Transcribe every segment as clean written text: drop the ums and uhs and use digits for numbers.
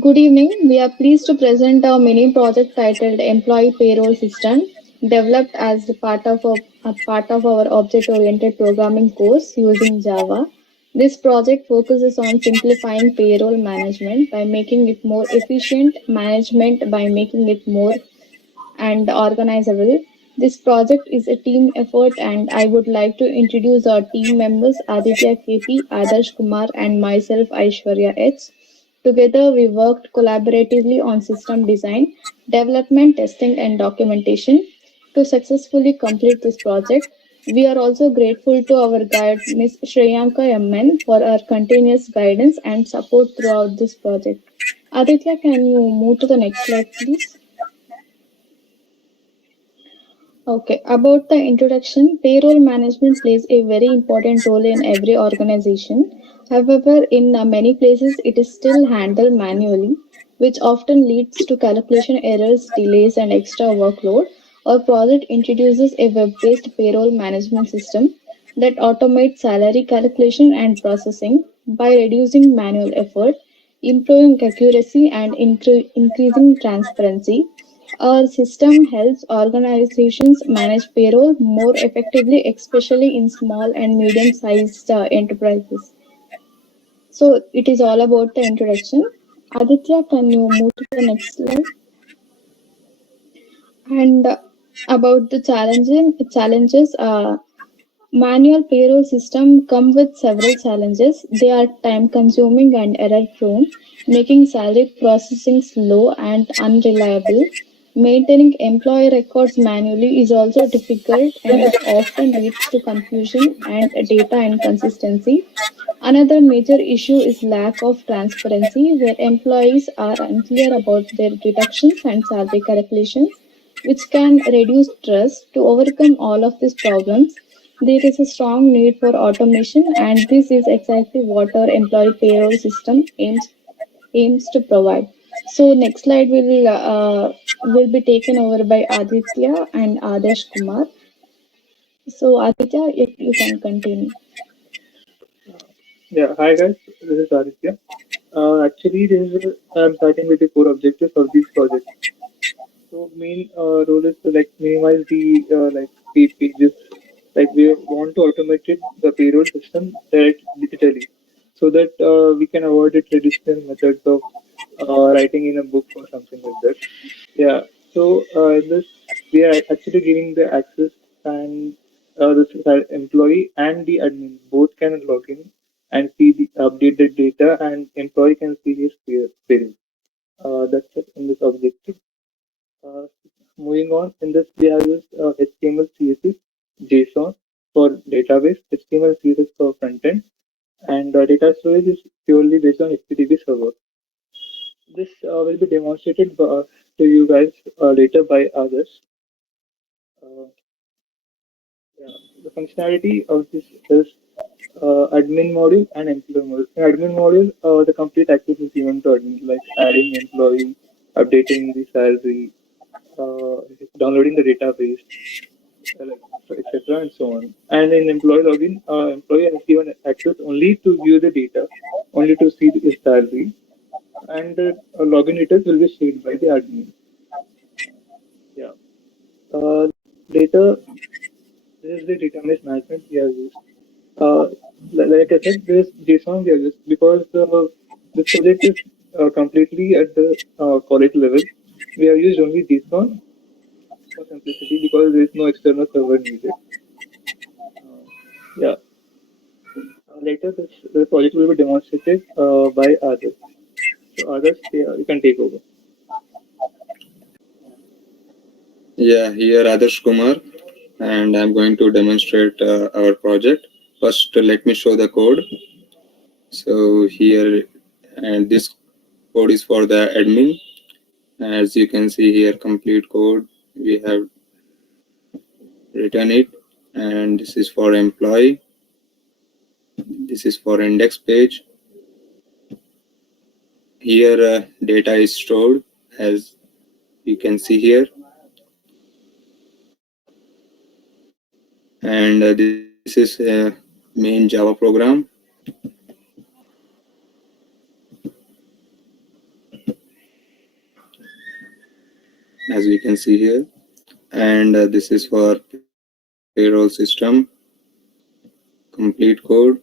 Good evening. We are pleased to present our mini project titled Employee Payroll System, developed as a part of our object-oriented programming course using Java. This project focuses on simplifying payroll management by making it more efficient, management by making it more and organizable. This project is a team effort, and I would like to introduce our team members Aditya KP, Adarsh Kumar, and myself Aishwarya H. Together, we worked collaboratively on system design, development, testing, and documentation to successfully complete this project. We are also grateful to our guide, Ms. Shreyanka MN, for her continuous guidance and support throughout this project. Aditya, can you move to the next slide, please? Okay, about the introduction, payroll management plays a very important role in every organization. However, in many places, it is still handled manually, which often leads to calculation errors, delays, and extra workload. Our project introduces a web based payroll management system that automates salary calculation and processing by reducing manual effort, improving accuracy, and increasing transparency. Our system helps organizations manage payroll more effectively, especially in small and medium sized enterprises. So, it is all about the introduction. Aditya, can you move to the next slide? And about the challenges, manual payroll system come with several challenges. They are time consuming and error prone, making salary processing slow and unreliable. Maintaining employee records manually is also difficult and it often leads to confusion and data inconsistency. Another major issue is lack of transparency, where employees are unclear about their deductions and salary calculations, which can reduce trust. To overcome all of these problems, there is a strong need for automation, and this is exactly what our employee payroll system aims to provide. So, next slide will be taken over by Aditya and Adesh Kumar. So, Aditya, you can continue. Yeah, hi guys, this is Aditya. Actually, I'm starting with the core objectives of this project. So, main role is to like minimize the pages. Like we want to automate the payroll system digitally, so that we can avoid the traditional methods of writing in a book or something like that. Yeah. So in this we are actually giving the access and the employee and the admin both can log in and see the updated data, and employee can see his pay. That's it in this objective. Uh, Moving on, in this we have used HTML, CSS, JSON for database, HTML, CSS for front end, and data storage is purely based on HTTP server. This will be demonstrated to you guys later by others. Uh, yeah, the functionality of this is admin module and employee module. In admin module, the complete access is given to admin, like adding employee, updating the salary, uh, downloading the database, etc., and so on. And in employee login, employee has given access only to view the data, only to see his salary, and the login details will be shared by the admin. Yeah. Later, this is the database management we have used. Uh, like I said, this JSON we have used because this project is completely at the college level. We have used only JSON for simplicity because there is no external server needed. Yeah. Later, the project will be demonstrated by others. So others, yeah, you can take over. Yeah, here Adarsh Kumar, and I'm going to demonstrate our project. First, let me show the code. So here, and this code is for the admin. As you can see here, complete code, we have written it. And this is for employee. This is for index page. Here, data is stored, as you can see here. And this is a main Java program. as we can see here. And this is for payroll system, complete code.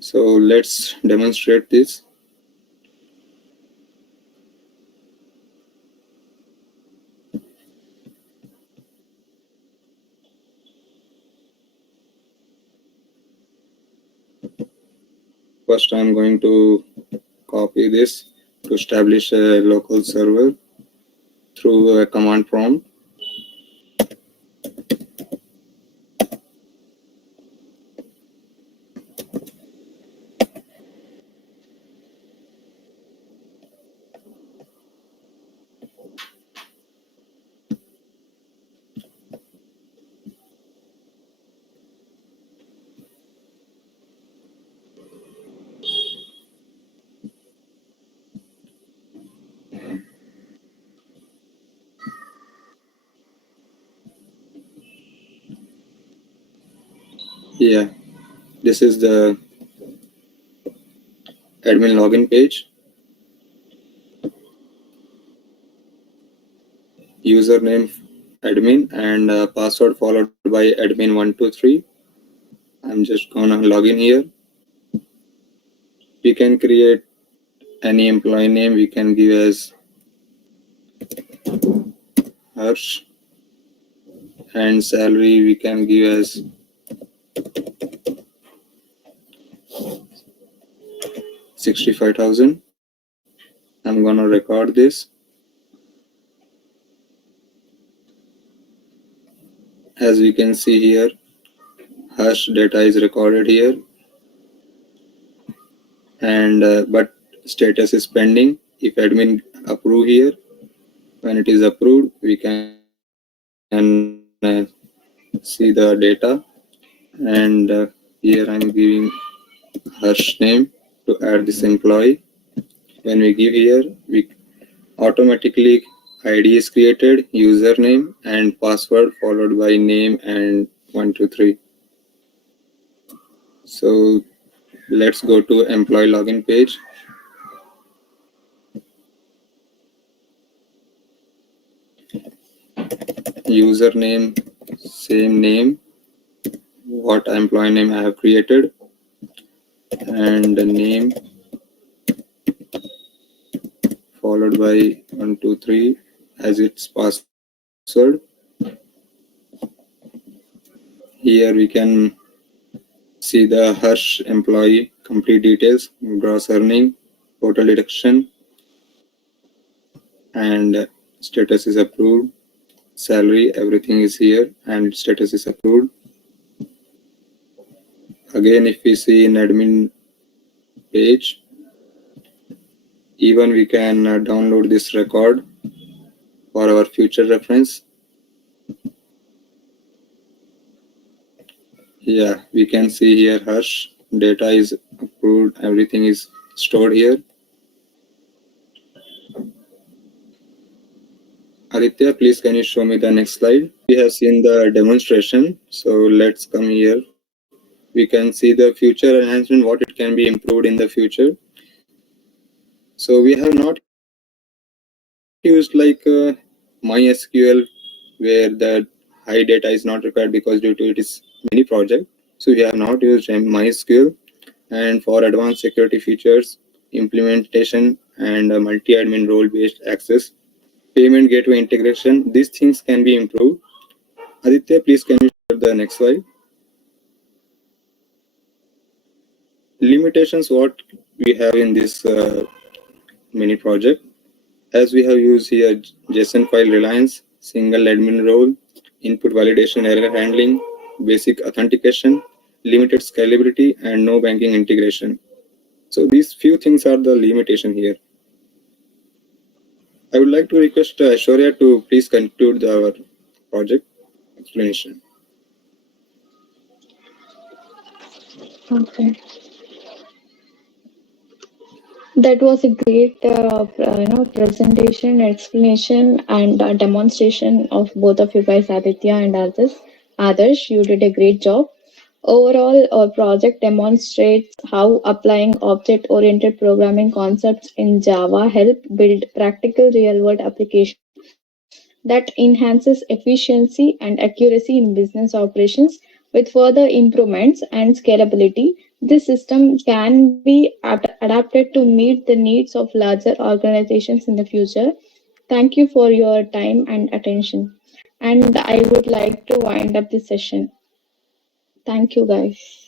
So let's demonstrate this. First, I'm going to copy this to establish a local server through a command prompt. Yeah, this is the admin login page. Username admin and password followed by admin123. I'm just gonna log in here. We can create any employee name. We can give as Harsh, and salary we can give as 65,000. I'm gonna record this. As we can see here, Harsh data is recorded here, and but status is pending. If admin approve here, when it is approved, we can see the data. And here I'm giving Harsh name to add this employee. When we give here, we automatically ID is created, username and password followed by name and 123. So let's go to employee login page. Username, same name, what employee name I have created, and the name followed by 123 as its password. Here we can see the Harsh employee complete details, gross earning, total deduction, and status is approved. Salary, everything is here, and status is approved. Again, if we see in admin page, even we can download this record for our future reference. Yeah, we can see here Harsh data is approved, everything is stored here. Aditya, please can you show me the next slide? We have seen the demonstration, so let's come here. We can see the future enhancement, what it can be improved in the future. So we have not used like MySQL, where the high data is not required because due to it is mini project. So we have not used MySQL. And for advanced security features, implementation and multi-admin role-based access, payment gateway integration, these things can be improved. Aditya, please can you share the next slide? Limitations what we have in this mini project. As we have used here JSON file reliance, single admin role, input validation error handling, basic authentication, limited scalability, and no banking integration. So these few things are the limitation here. I would like to request Aishwarya to please conclude our project explanation. Okay. That was a great, presentation, explanation, and demonstration of both of you guys, Aditya and Adarsh. Adarsh, you did a great job. Overall, our project demonstrates how applying object-oriented programming concepts in Java help build practical real-world applications that enhances efficiency and accuracy in business operations. With further improvements and scalability, this system can be adapted to meet the needs of larger organizations in the future. Thank you for your time and attention. And I would like to wind up this session. Thank you, guys.